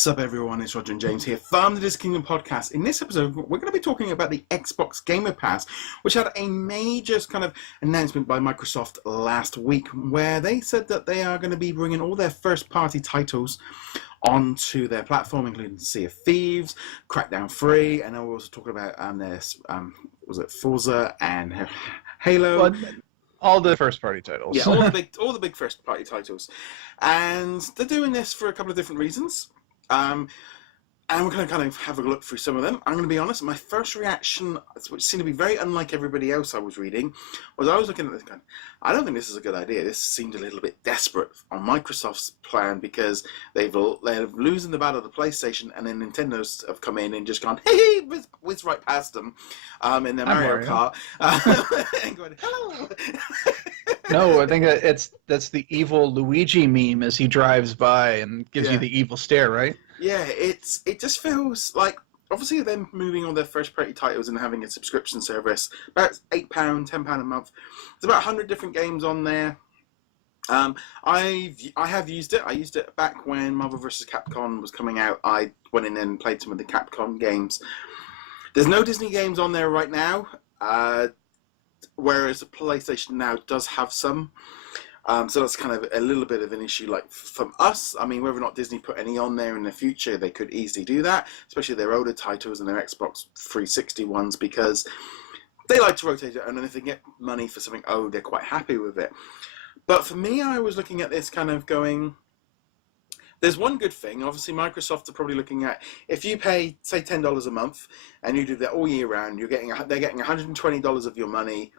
What's up, everyone? It's Roger and James here from the DisKingdom podcast. In this episode, we're going to be talking about the Xbox Gamer Pass, which had a major kind of announcement by Microsoft last week, where they said that they are going to be bringing all their first-party titles onto their platform, including Sea of Thieves, Crackdown 3, and we're also talking about was it Forza and Halo. Well, all the first-party titles. Yeah, all the big first-party titles, and they're doing this for a couple of different reasons. And we're going to kind of have a look through some of them. I'm going to be honest, my first reaction, which seemed to be very unlike everybody else I was reading, was I was looking at this going, I don't think this is a good idea. This seemed a little bit desperate on Microsoft's plan because they're losing the battle of the PlayStation, and then Nintendo's have come in and just gone, hey, whiz right past them in their Mario Kart. And going, hello! No, I think that's the evil Luigi meme as he drives by and gives you the evil stare, right? Yeah, it just feels like, obviously they're moving all their first-party titles and having a subscription service, about £8, £10 a month. There's about 100 different games on there. I have used it. I used it back when Marvel vs. Capcom was coming out. I went in and played some of the Capcom games. There's no Disney games on there right now, whereas the PlayStation Now does have some. So that's kind of a little bit of an issue, like from us. I mean, whether or not Disney put any on there in the future, they could easily do that, especially their older titles and their Xbox 360 ones, because they like to rotate it, and if they get money for something old, they're quite happy with it. But for me, I was looking at this kind of going, there's one good thing. Obviously, Microsoft are probably looking at, if you pay, say, $10 a month, and you do that all year round, they're getting $120 of your money.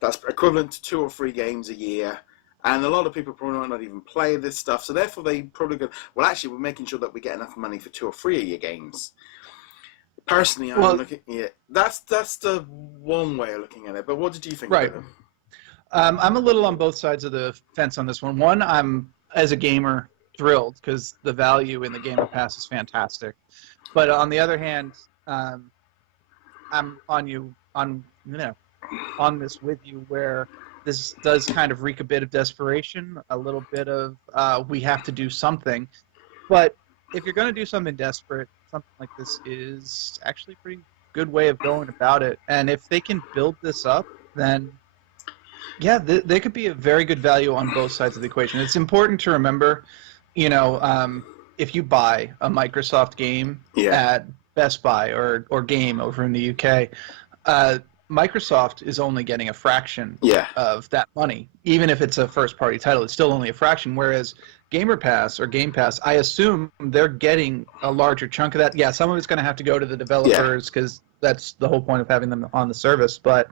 That's equivalent to 2 or 3 games a year. And a lot of people probably might not even play this stuff, so therefore they probably go, well, actually, we're making sure that we get enough money for 2 or 3 of your games. Personally, I'm looking at it. That's the one way of looking at it. But what did you think of it? I'm a little on both sides of the fence on this one. One, I'm, as a gamer, thrilled because the value in the Gamer Pass is fantastic. But on the other hand, I'm on this with you where this does kind of reek a bit of desperation, a little bit of we have to do something. But if you're going to do something desperate, something like this is actually a pretty good way of going about it. And if they can build this up, then yeah, they could be a very good value on both sides of the equation. It's important to remember, if you buy a Microsoft game at Best Buy or Game over in the UK, Microsoft is only getting a fraction of that money. Even if it's a first-party title, it's still only a fraction, whereas Gamer Pass or Game Pass, I assume they're getting a larger chunk of that. Yeah, some of it's going to have to go to the developers because that's the whole point of having them on the service, but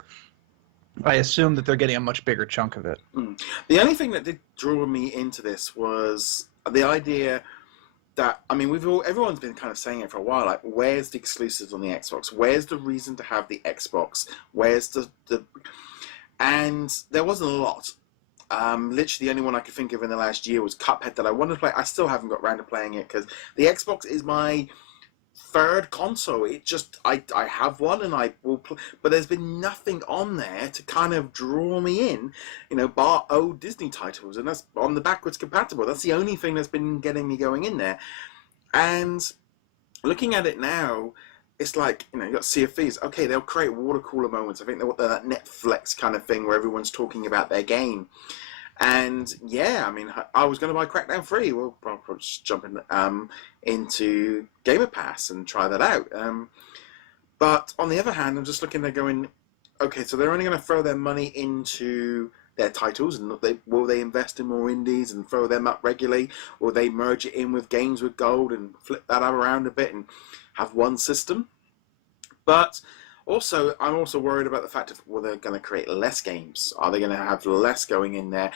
I assume that they're getting a much bigger chunk of it. The only thing that did draw me into this was the idea that, I mean, everyone's been kind of saying it for a while, like, where's the exclusives on the Xbox? Where's the reason to have the Xbox? Where's the... And there wasn't a lot. Literally the only one I could think of in the last year was Cuphead that I wanted to play. I still haven't got around to playing it because the Xbox is my third console. It just, I have one and I will play, but there's been nothing on there to kind of draw me in, bar old Disney titles, and that's on the backwards compatible. That's the only thing that's been getting me going in there. And looking at it now, it's like, you got Sea of Thieves. Okay, they'll create water cooler moments. I think they're that Netflix kind of thing where everyone's talking about their game. And yeah, I mean, I was going to buy Crackdown 3. We'll probably just jump into Gamer Pass and try that out. But on the other hand, I'm just looking there going, okay, so they're only going to throw their money into their titles, and will they invest in more indies and throw them up regularly? Or will they merge it in with Games with Gold and flip that around a bit and have one system? But also, I'm also worried about the fact of, well, they're going to create less games. Are they going to have less going in there?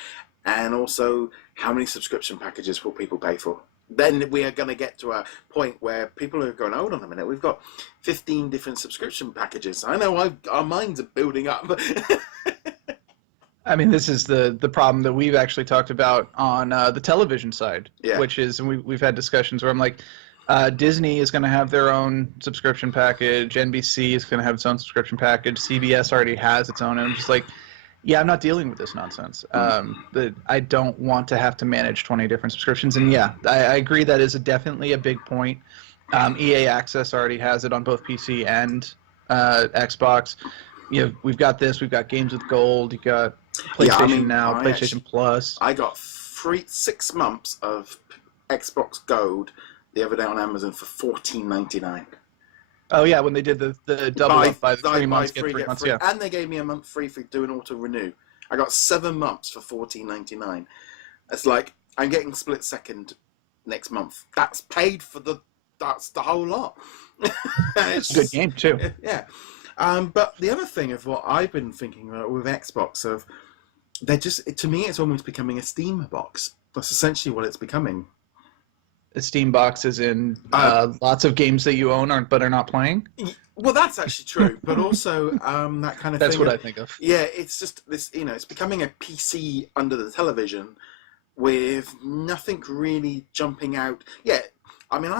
And also, how many subscription packages will people pay for? Then we are going to get to a point where people are going, hold on a minute, we've got 15 different subscription packages. I know our minds are building up. I mean, this is the problem that we've actually talked about on the television side, which is, and we've had discussions where I'm like, Disney is going to have their own subscription package. NBC is going to have its own subscription package. CBS already has its own. And I'm just like, Yeah, I'm not dealing with this nonsense. I don't want to have to manage 20 different subscriptions. And yeah, I agree that is definitely a big point. EA Access already has it on both PC and Xbox. We've got this. We've got Games with Gold. You got PlayStation Now, PlayStation Plus. I got 6 months of Xbox Gold the other day on Amazon for $14.99. Oh yeah, when they did the double up by the 3 months, get 3 months, yeah. And they gave me a month free for doing auto renew. I got 7 months for $14.99. It's like I'm getting split second next month. That's paid for that's the whole lot. It's a good game too. Yeah. But the other thing of what I've been thinking about with Xbox to me it's almost becoming a Steam box. That's essentially what it's becoming. The Steam box is in lots of games that you own but are not playing. Well, that's actually true, but also that kind of that's thing. That's what I think of. Yeah, it's just this. It's becoming a PC under the television with nothing really jumping out. Yeah, I mean,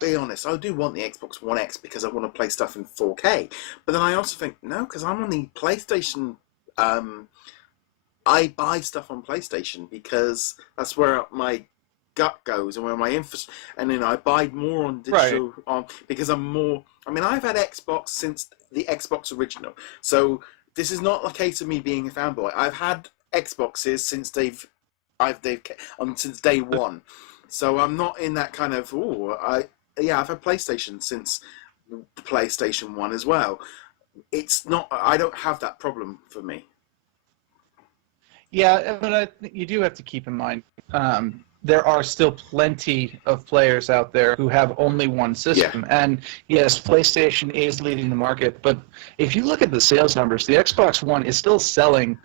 be honest, I do want the Xbox One X because I want to play stuff in 4K. But then I also think no, because I'm on the PlayStation. I buy stuff on PlayStation because that's where my gut goes and where my infrastructure, and I buy more on digital because I'm more. I mean, I've had Xbox since the Xbox original, so this is not a case of me being a fanboy. I've had Xboxes since since day one, so I'm not in that kind of I've had PlayStation since the PlayStation 1 as well. It's not. I don't have that problem for me. Yeah, but you do have to keep in mind. There are still plenty of players out there who have only one system. Yeah. And yes, PlayStation is leading the market, but if you look at the sales numbers, the Xbox One is still selling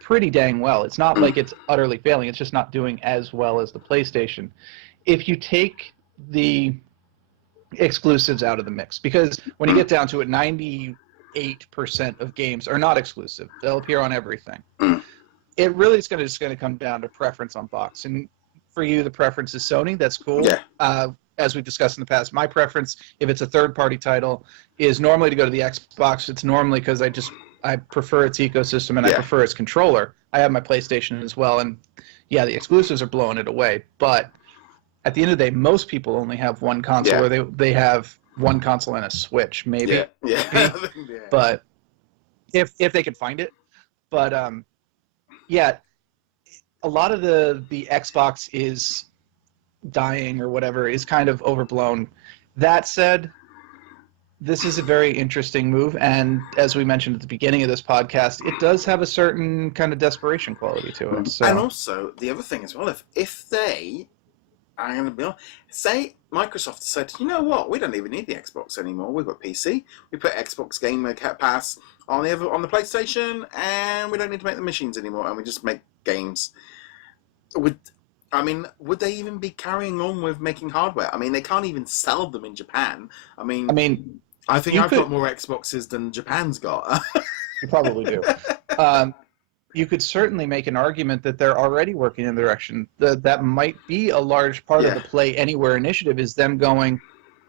pretty dang well. It's not like it's utterly failing. It's just not doing as well as the PlayStation. If you take the exclusives out of the mix, because when you get down to it, 98% of games are not exclusive. They'll appear on everything. It really is just going to come down to preference on box. And for you, the preference is Sony. That's cool. Yeah. As we've discussed in the past, my preference, if it's a third-party title, is normally to go to the Xbox. It's normally because I prefer its ecosystem and I prefer its controller. I have my PlayStation as well, and yeah, the exclusives are blowing it away. But at the end of the day, most people only have one console, or they have one console and a Switch, maybe. Yeah. But if they can find it, but a lot of the Xbox is dying or whatever is kind of overblown. That said, this is a very interesting move, and as we mentioned at the beginning of this podcast, it does have a certain kind of desperation quality to it. So. And also, the other thing as well, if they, I'm going to be honest, say Microsoft said, you know what, we don't even need the Xbox anymore, we've got PC, we put Xbox Game Pass on the PlayStation, and we don't need to make the machines anymore, and we just make games. Would they even be carrying on with making hardware? I mean, they can't even sell them in Japan. I think I've got more Xboxes than Japan's got. You probably do. You could certainly make an argument that they're already working in the direction. That might be a large part of the Play Anywhere initiative is them going,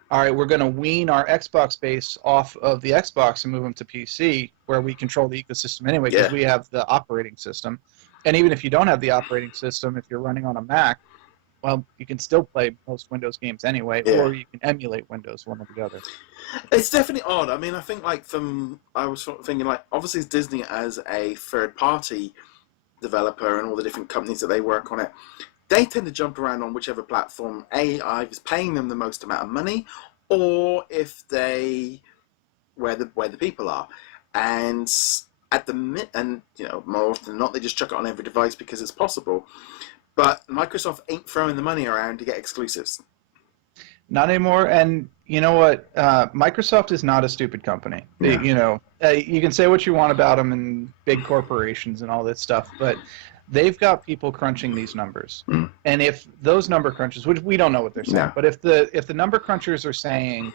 all right, we're going to wean our Xbox base off of the Xbox and move them to PC, where we control the ecosystem anyway, because we have the operating system. And even if you don't have the operating system, if you're running on a Mac, well, you can still play most Windows games anyway, or you can emulate Windows, one or the other. It's definitely odd. I mean, I think I was sort of thinking obviously Disney as a third-party developer and all the different companies that they work on it, they tend to jump around on whichever platform either is paying them the most amount of money, or if where the people are, and more often than not, they just chuck it on every device because it's possible. But Microsoft ain't throwing the money around to get exclusives. Not anymore. And you know what? Microsoft is not a stupid company. Yeah. You can say what you want about them and big corporations and all that stuff, but they've got people crunching these numbers. And if those number crunchers, which we don't know what they're saying, but if the number crunchers are saying,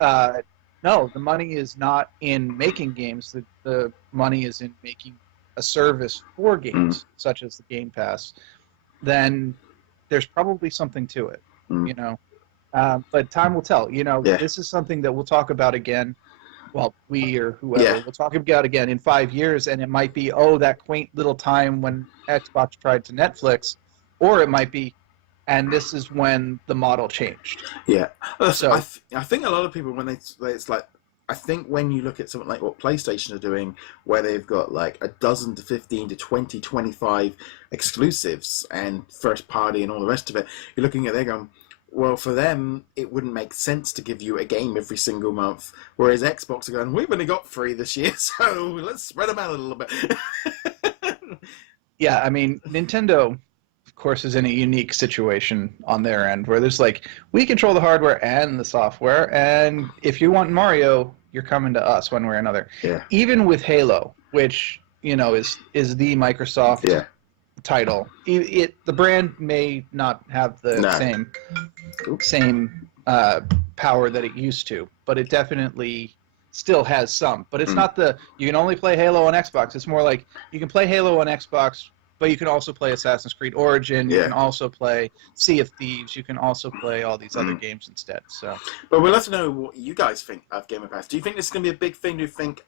no, the money is not in making games, the money is in making a service for games, such as the Game Pass, then there's probably something to it, But time will tell. This is something that we'll talk about again well, we or whoever, Yeah. we'll talk about again in 5 years, and it might be, oh, that quaint little time when Xbox tried to Netflix, or it might be, and this is when the model changed. Yeah, So I think a lot of people when it's like I think when you look at something like what PlayStation are doing, where they've got like a dozen to 15 to 20, 25 exclusives and first party and all the rest of it, you're looking at they're going, well, for them it wouldn't make sense to give you a game every single month, whereas Xbox are going, we've only got 3 this year, so let's spread them out a little bit. yeah, I mean, Nintendo, of course, is in a unique situation on their end where there's like, we control the hardware and the software, and if you want Mario, you're coming to us one way or another. Yeah, Even with Halo, which is the Microsoft yeah, title, the brand may not have the No. same power that it used to, but it definitely still has some. But it's not you can only play Halo on Xbox. It's more like you can play Halo on Xbox, but you can also play Assassin's Creed Origin. You Yeah. can also play Sea of Thieves. You can also play all these other games instead. So, but we'll let to know what you guys think of Game Pass. Do you think this is going to be a big thing? Do you think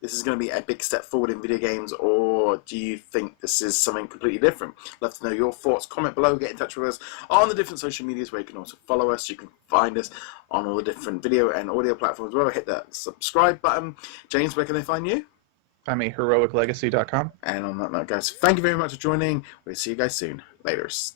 this is going to be a big step forward in video games, or do you think this is something completely different? Love to know your thoughts. Comment below. Get in touch with us on the different social medias where you can also follow us. You can find us on all the different video and audio platforms. Well, hit that subscribe button. James, where can they find you? find me heroiclegacy.com. And on that note, guys, thank you very much for joining. We'll see you guys soon. Laters.